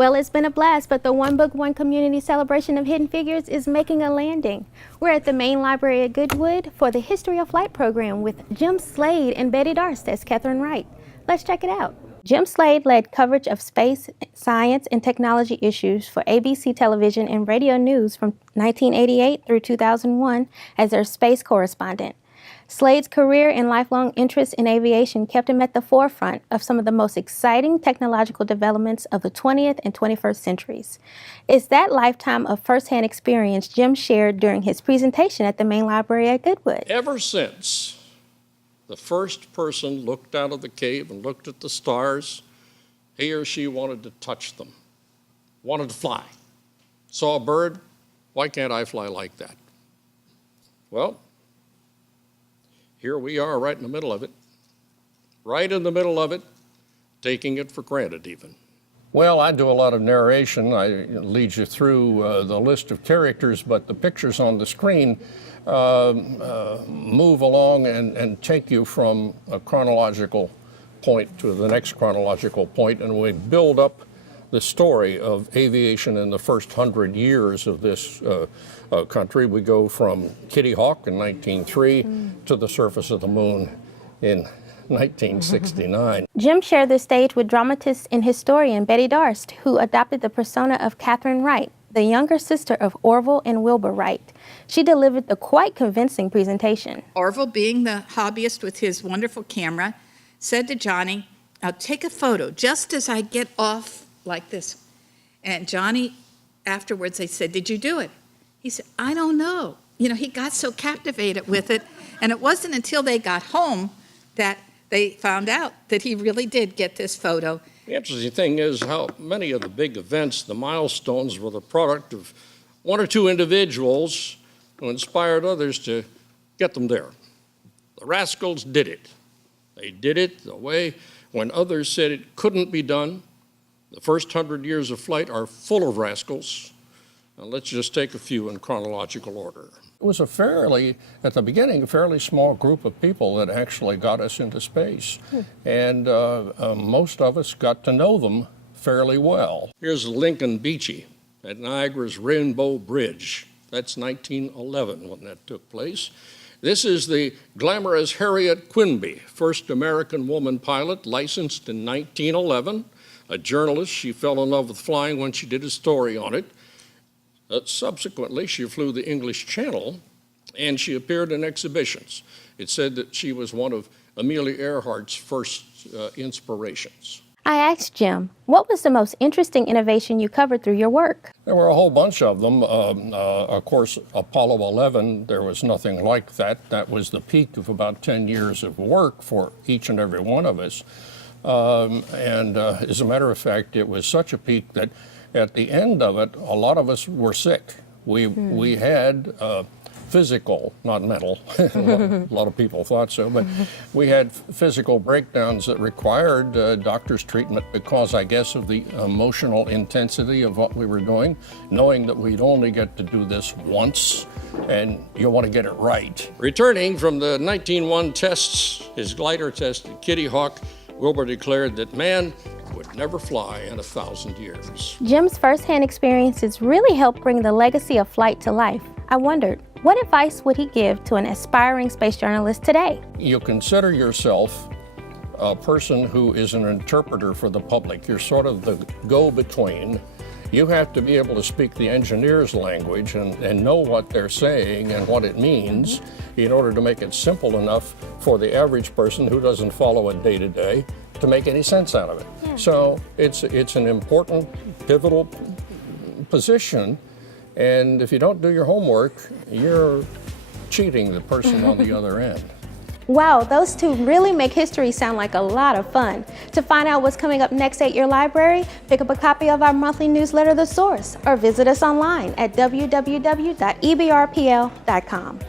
Well, it's been a blast, but the One Book, One Community celebration of Hidden Figures is making a landing. We're at the main library at Goodwood for the History of Flight program with Jim Slade and Betty Darst as Katherine Wright. Let's check it out. Jim Slade led coverage of space, science, and technology issues for ABC television and radio news from 1988 through 2001 as their space correspondent. Slade's career and lifelong interest in aviation kept him at the forefront of some of the most exciting technological developments of the 20th and 21st centuries. It's that lifetime of firsthand experience Jim shared during his presentation at the main library at Goodwood. Ever since the first person looked out of the cave and looked at the stars, he or she wanted to touch them, wanted to fly. Saw a bird, why can't I fly like that? Well, here we are right in the middle of it, taking it for granted even. Well, I do a lot of narration. I lead you through the list of characters, but the pictures on the screen move along and take you from a chronological point to the next chronological point, and we build up the story of aviation in the first 100 years of this country. We go from Kitty Hawk in 1903 to the surface of the moon in 1969. Jim shared the stage with dramatist and historian Betty Darst, who adopted the persona of Katherine Wright, the younger sister of Orville and Wilbur Wright. She delivered the quite convincing presentation. Orville, being the hobbyist with his wonderful camera, said to Johnny, "I'll take a photo just as I get off like this." And Johnny, afterwards, they said, "Did you do it?" He said, "I don't know." You know, he got so captivated with it, and it wasn't until they got home that they found out that he really did get this photo. The interesting thing is how many of the big events, the milestones, were the product of one or two individuals who inspired others to get them there. The Rascals did it. They did it the way when others said it couldn't be done. The first 100 years of flight are full of rascals. Now let's just take a few in chronological order. It was at the beginning, a fairly small group of people that actually got us into space. And most of us got to know them fairly well. Here's Lincoln Beechey at Niagara's Rainbow Bridge. That's 1911 when that took place. This is the glamorous Harriet Quimby, first American woman pilot, licensed in 1911. A journalist, she fell in love with flying when she did a story on it. Subsequently, she flew the English Channel, and she appeared in exhibitions. It said that she was one of Amelia Earhart's first inspirations. I asked Jim, what was the most interesting innovation you covered through your work? There were a whole bunch of them. Of course, Apollo 11, there was nothing like that. That was the peak of about 10 years of work for each and every one of us. As a matter of fact, it was such a peak that at the end of it, a lot of us were sick. We had physical, not mental, a lot of people thought so, but we had physical breakdowns that required doctor's treatment because, I guess, of the emotional intensity of what we were doing, knowing that we'd only get to do this once, and you want to get it right. Returning from the 1901 tests, his glider test at Kitty Hawk, Wilbur declared that man would never fly in 1,000 years. Jim's firsthand experiences really helped bring the legacy of flight to life. I wondered, what advice would he give to an aspiring space journalist today? You consider yourself a person who is an interpreter for the public. You're sort of the go-between. You have to be able to speak the engineer's language and know what they're saying and what it means in order to make it simple enough for the average person who doesn't follow it day to day to make any sense out of it. Yeah. So it's an important, pivotal position, and if you don't do your homework, you're cheating the person on the other end. Wow, those two really make history sound like a lot of fun. To find out what's coming up next at your library, pick up a copy of our monthly newsletter, The Source, or visit us online at www.ebrpl.com.